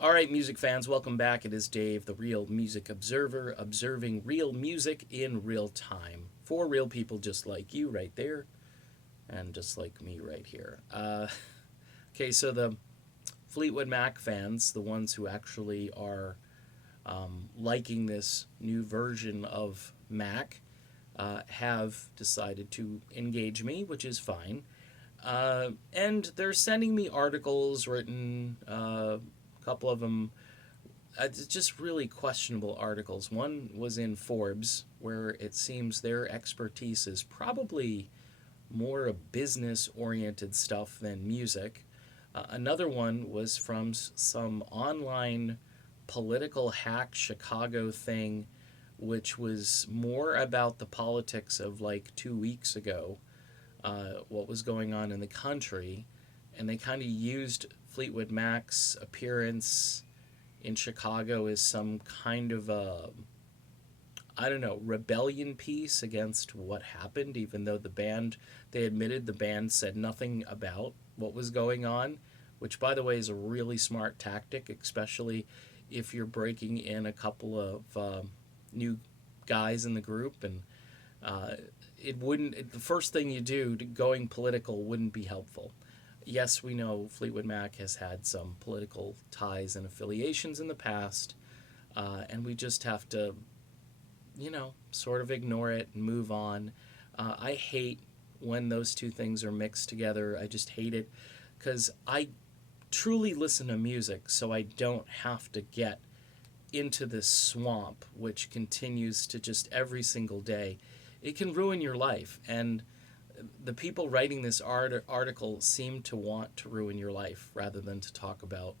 All right, music fans, welcome back. It is Dave, the Real Music Observer, observing real music in real time for real people just like you right there and just like me right here. Okay, so the Fleetwood Mac fans, the ones who actually are liking this new version of Mac, have decided to engage me, which is fine. And they're sending me articles written, a couple of them just really questionable articles. One was in Forbes, where it seems their expertise is probably more a business oriented stuff than music. Another one was from some online political hack Chicago thing, which was more about the politics of like 2 weeks ago, what was going on in the country. And they kind of used Fleetwood Mac's appearance in Chicago as some kind of a, I don't know, rebellion piece against what happened, even though the band, they admitted the band said nothing about what was going on, which, by the way, is a really smart tactic, especially if you're breaking in a couple of new guys in the group. And uh, the first thing you do to going political wouldn't be helpful. Yes, we know Fleetwood Mac has had some political ties and affiliations in the past, and we just have to, sort of ignore it and move on. I hate when those two things are mixed together. I just hate it because I truly listen to music so I don't have to get into this swamp which continues to just every single day. It can ruin your life. And the people writing this article seem to want to ruin your life rather than to talk about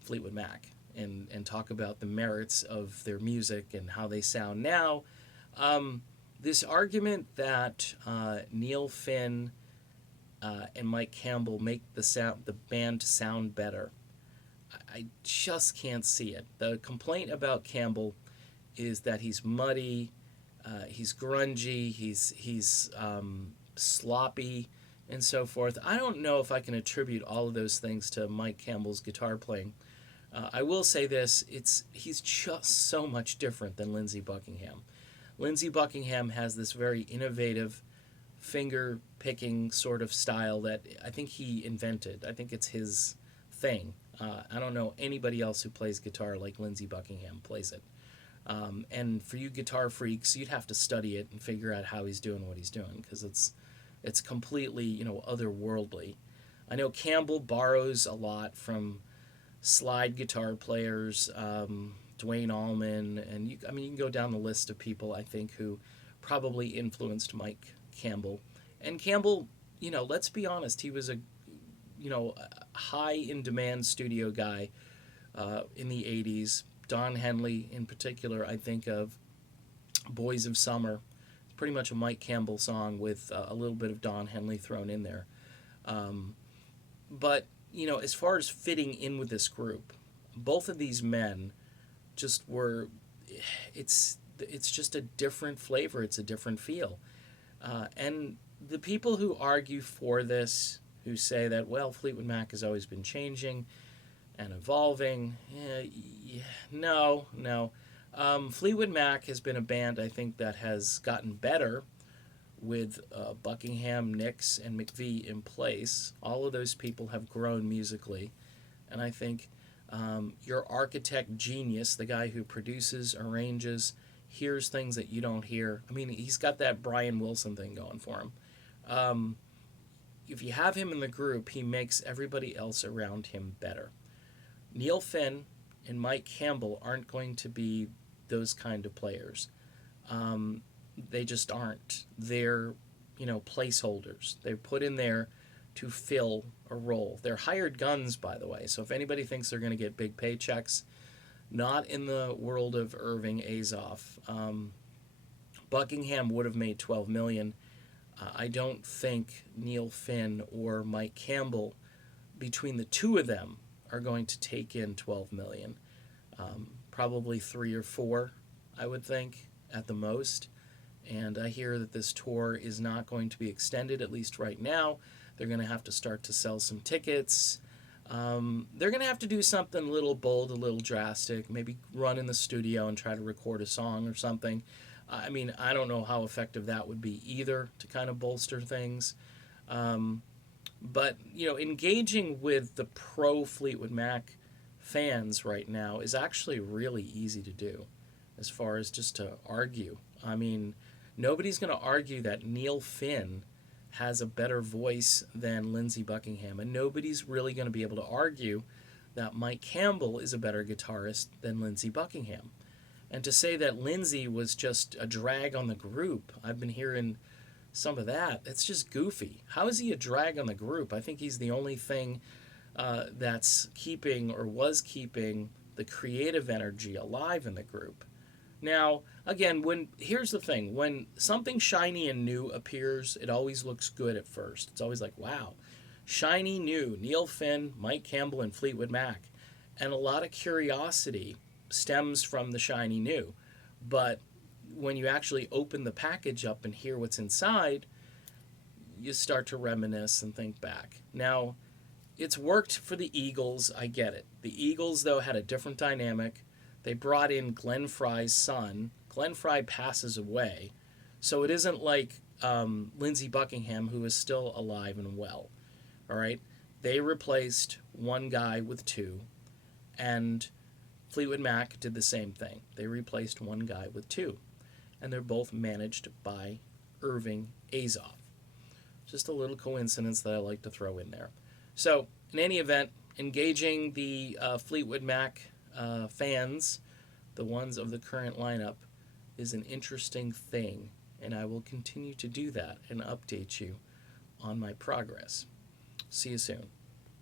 Fleetwood Mac and talk about the merits of their music and how they sound now. This argument that Neil Finn and Mike Campbell make the band sound better, I just can't see it. The complaint about Campbell is that he's muddy, he's grungy, he's sloppy, and so forth. I don't know if I can attribute all of those things to Mike Campbell's guitar playing. I will say this: he's just so much different than Lindsey Buckingham. Lindsey Buckingham has this very innovative finger picking sort of style that I think he invented. I think it's his thing. I don't know anybody else who plays guitar like Lindsey Buckingham plays it. And for you guitar freaks, you'd have to study it and figure out how he's doing what he's doing because it's completely otherworldly. I know Campbell borrows a lot from slide guitar players, Dwayne Allman, and you can go down the list of people I think who probably influenced Mike Campbell. And Campbell, let's be honest, he was a high in demand studio guy in the 80s. Don Henley, in particular, I think of Boys of Summer. It's pretty much a Mike Campbell song with a little bit of Don Henley thrown in there. But, as far as fitting in with this group, both of these men just were, it's just a different flavor, it's a different feel. And the people who argue for this, who say that, well, Fleetwood Mac has always been changing and evolving. No. Fleetwood Mac has been a band, I think, that has gotten better with Buckingham, Nix, and McVie in place. All of those people have grown musically. And I think your architect genius, the guy who produces, arranges, hears things that you don't hear. I mean, he's got that Brian Wilson thing going for him. If you have him in the group, he makes everybody else around him better. Neil Finn and Mike Campbell aren't going to be those kind of players. They just aren't. They're, placeholders. They're put in there to fill a role. They're hired guns, by the way. So if anybody thinks they're going to get big paychecks, not in the world of Irving Azoff. Buckingham would have made $12 million. I don't think Neil Finn or Mike Campbell, between the two of them, are going to take in $12 million. Probably 3 or 4, I would think, at the most. And I hear that this tour is not going to be extended, at least right now. They're going to have to start to sell some tickets. They're going to have to do something a little bold, a little drastic, maybe run in the studio and try to record a song or something. I mean, I don't know how effective that would be either to kind of bolster things. Um, but, engaging with the pro Fleetwood Mac fans right now is actually really easy to do as far as just to argue. I mean, nobody's going to argue that Neil Finn has a better voice than Lindsey Buckingham, and nobody's really going to be able to argue that Mike Campbell is a better guitarist than Lindsey Buckingham. And to say that Lindsey was just a drag on the group, I've been hearing some of that. It's just goofy. How is he a drag on the group? I think he's the only thing that's keeping or was keeping the creative energy alive in the group. Now, again, here's the thing: when something shiny and new appears, it always looks good at first. It's always like, wow, shiny new, Neil Finn, Mike Campbell, and Fleetwood Mac, and a lot of curiosity stems from the shiny new. But when you actually open the package up and hear what's inside, you start to reminisce and think back. Now, it's worked for the Eagles, I get it. The Eagles, though, had a different dynamic. They brought in Glenn Frey's son. Glenn Frey passes away, so it isn't like Lindsey Buckingham, who is still alive and well. All right? They replaced one guy with two, and Fleetwood Mac did the same thing. They replaced one guy with two, and they're both managed by Irving Azoff. Just a little coincidence that I like to throw in there. So, in any event, engaging the Fleetwood Mac fans, the ones of the current lineup, is an interesting thing, and I will continue to do that and update you on my progress. See you soon.